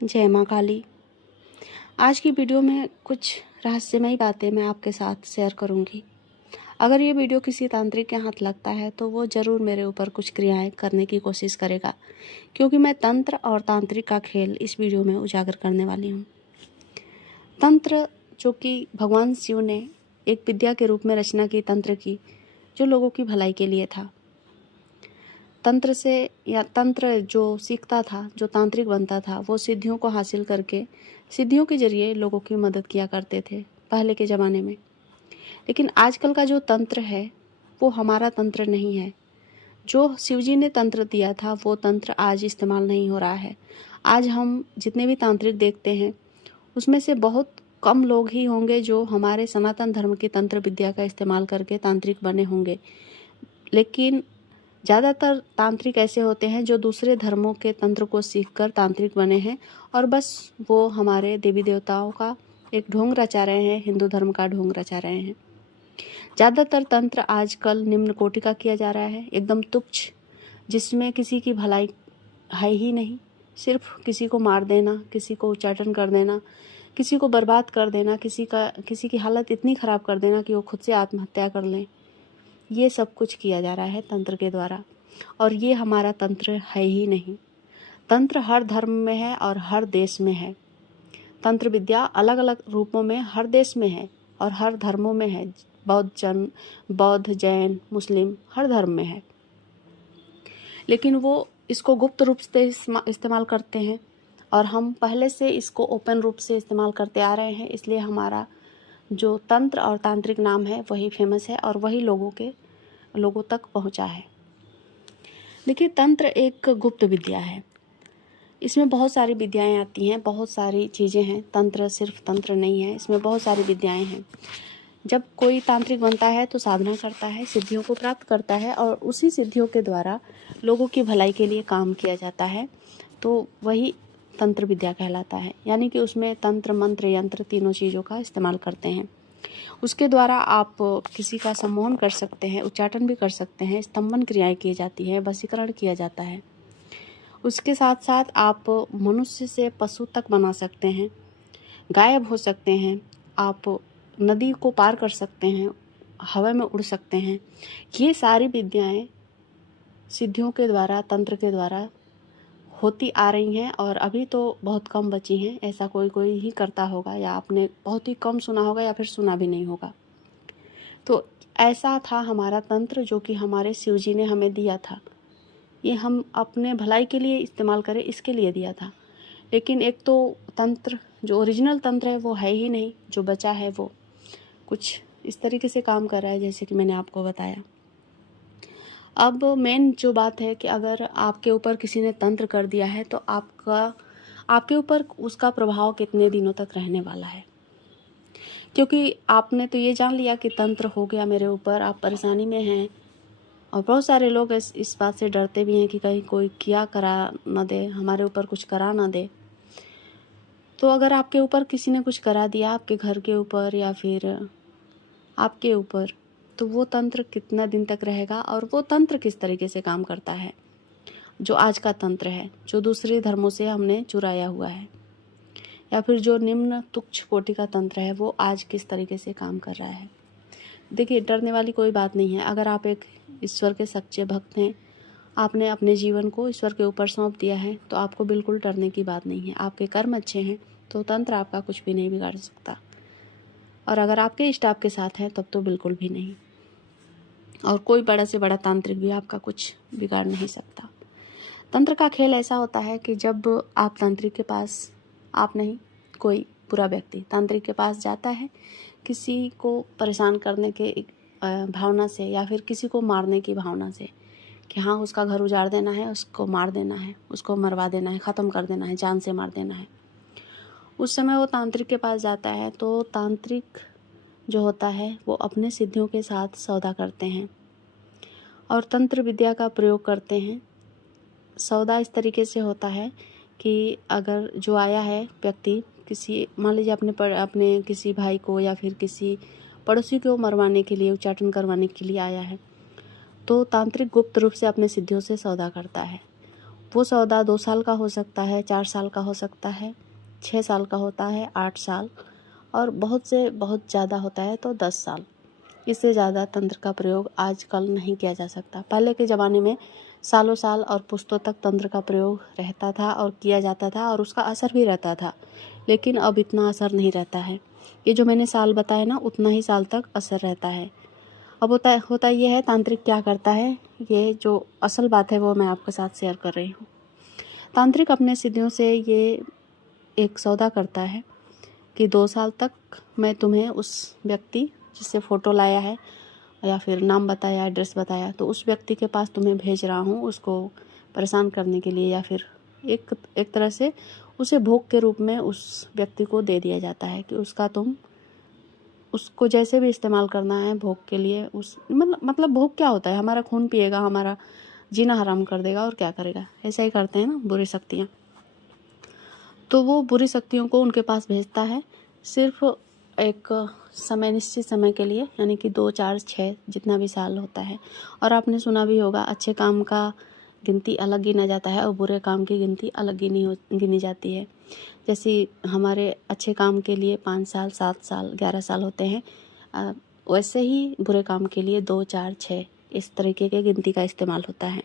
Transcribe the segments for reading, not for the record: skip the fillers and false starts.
जय माँ काली। आज की वीडियो में कुछ रहस्यमयी बातें मैं आपके साथ शेयर करूंगी। अगर ये वीडियो किसी तांत्रिक के हाथ लगता है तो वो ज़रूर मेरे ऊपर कुछ क्रियाएं करने की कोशिश करेगा, क्योंकि मैं तंत्र और तांत्रिक का खेल इस वीडियो में उजागर करने वाली हूँ। तंत्र, जो कि भगवान शिव ने एक विद्या के रूप में रचना की तंत्र की, जो लोगों की भलाई के लिए था। तंत्र से या तंत्र जो सीखता था, जो तांत्रिक बनता था, वो सिद्धियों को हासिल करके सिद्धियों के जरिए लोगों की मदद किया करते थे पहले के ज़माने में। लेकिन आजकल का जो तंत्र है वो हमारा तंत्र नहीं है। जो शिवजी ने तंत्र दिया था वो तंत्र आज इस्तेमाल नहीं हो रहा है। आज हम जितने भी तांत्रिक देखते हैं उसमें से बहुत कम लोग ही होंगे जो हमारे सनातन धर्म की तंत्र विद्या का इस्तेमाल करके तांत्रिक बने होंगे। लेकिन ज़्यादातर तांत्रिक ऐसे होते हैं जो दूसरे धर्मों के तंत्र को सीखकर तांत्रिक बने हैं और बस वो हमारे देवी देवताओं का एक ढोंग रचा रहे हैं, हिंदू धर्म का ढोंग रचा रहे हैं। ज़्यादातर तंत्र आजकल निम्न कोटि का किया जा रहा है, एकदम तुच्छ, जिसमें किसी की भलाई है ही नहीं। सिर्फ किसी को मार देना, किसी को उच्चाटन कर देना, किसी को बर्बाद कर देना, किसी की हालत इतनी ख़राब कर देना कि वो खुद से आत्महत्या कर लें। ये सब कुछ किया जा रहा है तंत्र के द्वारा, और ये हमारा तंत्र है ही नहीं। तंत्र हर धर्म में है और हर देश में है। तंत्र विद्या अलग अलग रूपों में हर देश में है और हर धर्मों में है। बौद्ध, जैन, मुस्लिम, हर धर्म में है। लेकिन वो इसको गुप्त रूप से इस्तेमाल करते हैं और हम पहले से इसको ओपन रूप से इस्तेमाल करते आ रहे हैं। इसलिए हमारा जो तंत्र और तांत्रिक नाम है वही फेमस है और वही लोगों तक पहुंचा है। देखिए, तंत्र एक गुप्त विद्या है। इसमें बहुत सारी विद्याएं आती हैं, बहुत सारी चीज़ें हैं। तंत्र सिर्फ तंत्र नहीं है, इसमें बहुत सारी विद्याएं हैं। जब कोई तांत्रिक बनता है तो साधना करता है, सिद्धियों को प्राप्त करता है और उसी सिद्धियों के द्वारा लोगों की भलाई के लिए काम किया जाता है, तो वही तंत्र विद्या कहलाता है। यानी कि उसमें तंत्र, मंत्र, यंत्र तीनों चीज़ों का इस्तेमाल करते हैं। उसके द्वारा आप किसी का सम्मोहन कर सकते हैं, उच्चाटन भी कर सकते हैं, स्तंभन क्रियाएं की जाती है, वशीकरण किया जाता है। उसके साथ साथ आप मनुष्य से पशु तक बना सकते हैं, गायब हो सकते हैं, आप नदी को पार कर सकते हैं, हवा में उड़ सकते हैं। ये सारी विद्याएं सिद्धियों के द्वारा, तंत्र के द्वारा होती आ रही हैं और अभी तो बहुत कम बची हैं। ऐसा कोई ही करता होगा, या आपने बहुत ही कम सुना होगा या फिर सुना भी नहीं होगा। तो ऐसा था हमारा तंत्र, जो कि हमारे शिवजी ने हमें दिया था। ये हम अपने भलाई के लिए इस्तेमाल करें, इसके लिए दिया था। लेकिन एक तो तंत्र, जो ओरिजिनल तंत्र है वो है ही नहीं। जो बचा है वो कुछ इस तरीके से काम कर रहा है जैसे कि मैंने आपको बताया। अब मेन जो बात है कि अगर आपके ऊपर किसी ने तंत्र कर दिया है तो आपके ऊपर उसका प्रभाव कितने दिनों तक रहने वाला है। क्योंकि आपने तो ये जान लिया कि तंत्र हो गया मेरे ऊपर, आप परेशानी में हैं। और बहुत सारे लोग इस बात से डरते भी हैं कि कहीं कोई किया करा ना दे, हमारे ऊपर कुछ करा ना दे। तो अगर आपके ऊपर किसी ने कुछ करा दिया, आपके घर के ऊपर या फिर आपके ऊपर, तो वो तंत्र कितना दिन तक रहेगा और वो तंत्र किस तरीके से काम करता है, जो आज का तंत्र है, जो दूसरे धर्मों से हमने चुराया हुआ है, या फिर जो निम्न तुच्छ कोटि का तंत्र है, वो आज किस तरीके से काम कर रहा है। देखिए, डरने वाली कोई बात नहीं है। अगर आप एक ईश्वर के सच्चे भक्त हैं, आपने अपने जीवन को ईश्वर के ऊपर सौंप दिया है, तो आपको बिल्कुल डरने की बात नहीं है। आपके कर्म अच्छे हैं तो तंत्र आपका कुछ भी नहीं बिगाड़ सकता, और अगर आपके इष्ट आपके साथ हैं तब तो बिल्कुल भी नहीं। और कोई बड़ा से बड़ा तांत्रिक भी आपका कुछ बिगाड़ नहीं सकता। तंत्र का खेल ऐसा होता है कि जब आप तांत्रिक के पास, आप नहीं, कोई बुरा व्यक्ति तांत्रिक के पास जाता है किसी को परेशान करने के भावना से, या फिर किसी को मारने की भावना से, कि हाँ उसका घर उजाड़ देना है, उसको मार देना है, उसको मरवा देना है, ख़त्म कर देना है, जान से मार देना है। उस समय वो तांत्रिक के पास जाता है तो तांत्रिक जो होता है वो अपने सिद्धियों के साथ सौदा करते हैं और तंत्र विद्या का प्रयोग करते हैं। सौदा इस तरीके से होता है कि अगर जो आया है व्यक्ति, किसी, मान लीजिए अपने किसी भाई को या फिर किसी पड़ोसी को मरवाने के लिए, उच्चाटन करवाने के लिए आया है, तो तांत्रिक गुप्त रूप से अपने सिद्धियों से सौदा करता है। वो सौदा 2 साल का हो सकता है, 4 साल का हो सकता है, 6 साल का होता है, 8 साल, और बहुत से बहुत ज़्यादा होता है तो 10 साल। इससे ज़्यादा तंत्र का प्रयोग आजकल नहीं किया जा सकता। पहले के ज़माने में सालों साल और पुश्तों तक तंत्र का प्रयोग रहता था और किया जाता था, और उसका असर भी रहता था। लेकिन अब इतना असर नहीं रहता है। ये जो मैंने साल बताया ना, उतना ही साल तक असर रहता है। अब होता ये है, तांत्रिक क्या करता है, ये जो असल बात है वो मैं आपके साथ शेयर कर रही हूँ। तांत्रिक अपने सिद्धियों से ये एक सौदा करता है कि 2 साल तक मैं तुम्हें उस व्यक्ति जिससे फ़ोटो लाया है या फिर नाम बताया, एड्रेस बताया, तो उस व्यक्ति के पास तुम्हें भेज रहा हूँ, उसको परेशान करने के लिए, या फिर एक तरह से उसे भोग के रूप में उस व्यक्ति को दे दिया जाता है कि उसको जैसे भी इस्तेमाल करना है भोग के लिए। मतलब भोग क्या होता है, हमारा खून पिएगा, हमारा जीना हराम कर देगा, और क्या करेगा। ऐसा ही करते हैं ना बुरी शक्तियाँ। तो वो बुरी शक्तियों को उनके पास भेजता है सिर्फ एक निश्चित समय के लिए, यानी कि 2, 4, 6 जितना भी साल होता है। और आपने सुना भी होगा, अच्छे काम का गिनती अलग गिना जाता है और बुरे काम की गिनती अलग गिनी जाती है। जैसे हमारे अच्छे काम के लिए 5 साल, 7 साल, 11 साल होते हैं, वैसे ही बुरे काम के लिए 2, 4, 6 इस तरीके के गिनती का इस्तेमाल होता है।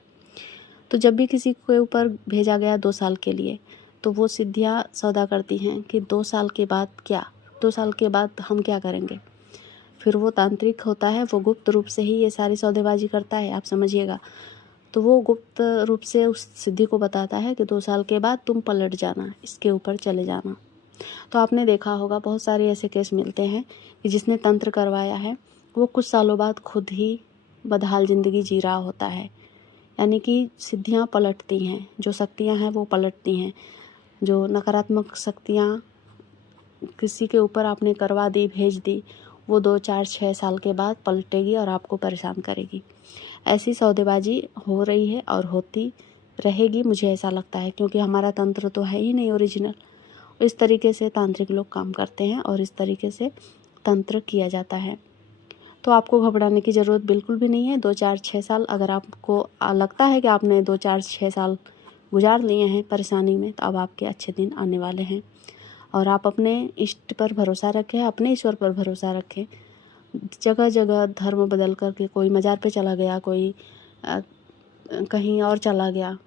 तो जब भी किसी के ऊपर भेजा गया 2 साल के लिए, तो वो सिद्धियाँ सौदा करती हैं कि 2 साल के बाद क्या, 2 साल के बाद हम क्या करेंगे। फिर वो तांत्रिक होता है, वो गुप्त रूप से ही ये सारी सौदेबाजी करता है, आप समझिएगा। तो वो गुप्त रूप से उस सिद्धि को बताता है कि 2 साल के बाद तुम पलट जाना, इसके ऊपर चले जाना। तो आपने देखा होगा बहुत सारे ऐसे केस मिलते हैं कि जिसने तंत्र करवाया है वो कुछ सालों बाद खुद ही बदहाल ज़िंदगी जी रहा होता है। यानी कि सिद्धियाँ पलटती हैं, जो शक्तियाँ हैं वो पलटती हैं। जो नकारात्मक शक्तियाँ किसी के ऊपर आपने करवा दी, भेज दी, वो 2, 4, 6 साल के बाद पलटेगी और आपको परेशान करेगी। ऐसी सौदेबाजी हो रही है और होती रहेगी, मुझे ऐसा लगता है, क्योंकि हमारा तंत्र तो है ही नहीं ओरिजिनल। इस तरीके से तांत्रिक लोग काम करते हैं और इस तरीके से तंत्र किया जाता है। तो आपको घबराने की ज़रूरत बिल्कुल भी नहीं है। 2, 4, 6 साल अगर आपको लगता है कि आपने 2, 4, 6 साल गुजार लिए हैं परेशानी में, तो अब आपके अच्छे दिन आने वाले हैं। और आप अपने इष्ट पर भरोसा रखें, अपने ईश्वर पर भरोसा रखें। जगह जगह धर्म बदल करके कोई मज़ार पे चला गया, कोई कहीं और चला गया,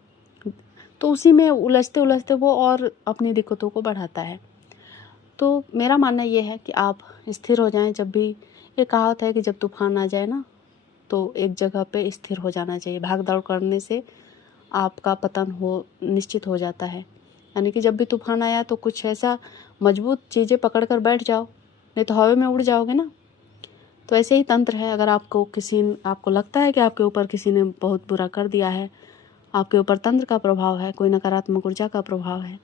तो उसी में उलझते उलझते वो और अपनी दिक्कतों को बढ़ाता है। तो मेरा मानना ये है कि आप स्थिर हो जाएं। जब भी ये कहावत है कि जब तूफान आ जाए ना, तो एक जगह पे स्थिर हो जाना चाहिए। भाग दौड़ करने से आपका पतन निश्चित हो जाता है। यानी कि जब भी तूफान आया तो कुछ ऐसा मजबूत चीज़ें पकड़ कर बैठ जाओ, नहीं तो हवा में उड़ जाओगे ना। तो ऐसे ही तंत्र है, अगर आपको लगता है कि आपके ऊपर किसी ने बहुत बुरा कर दिया है, आपके ऊपर तंत्र का प्रभाव है, कोई नकारात्मक ऊर्जा का प्रभाव है,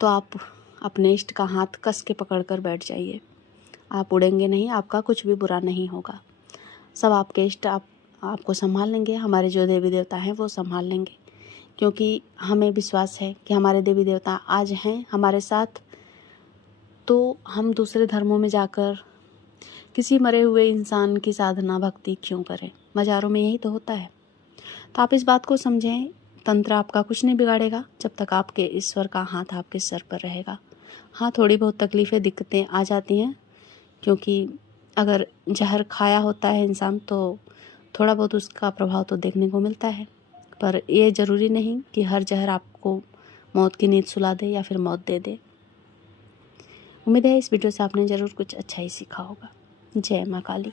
तो आप अपने इष्ट का हाथ कस के पकड़ कर बैठ जाइए। आप उड़ेंगे नहीं, आपका कुछ भी बुरा नहीं होगा। सब आपके इष्ट आपको संभाल लेंगे। हमारे जो देवी देवता हैं वो संभाल लेंगे, क्योंकि हमें विश्वास है कि हमारे देवी देवता आज हैं हमारे साथ। तो हम दूसरे धर्मों में जाकर किसी मरे हुए इंसान की साधना भक्ति क्यों करें, मज़ारों में यही तो होता है। तो आप इस बात को समझें, तंत्र आपका कुछ नहीं बिगाड़ेगा जब तक आपके ईश्वर का हाथ आपके सर पर रहेगा। हाँ, थोड़ी बहुत तकलीफ़ें दिक्कतें आ जाती हैं, क्योंकि अगर जहर खाया होता है इंसान तो थोड़ा बहुत उसका प्रभाव तो देखने को मिलता है। पर ये ज़रूरी नहीं कि हर जहर आपको मौत की नींद सुला दे या फिर मौत दे दे। उम्मीद है इस वीडियो से आपने ज़रूर कुछ अच्छा ही सीखा होगा। जय माँ काली।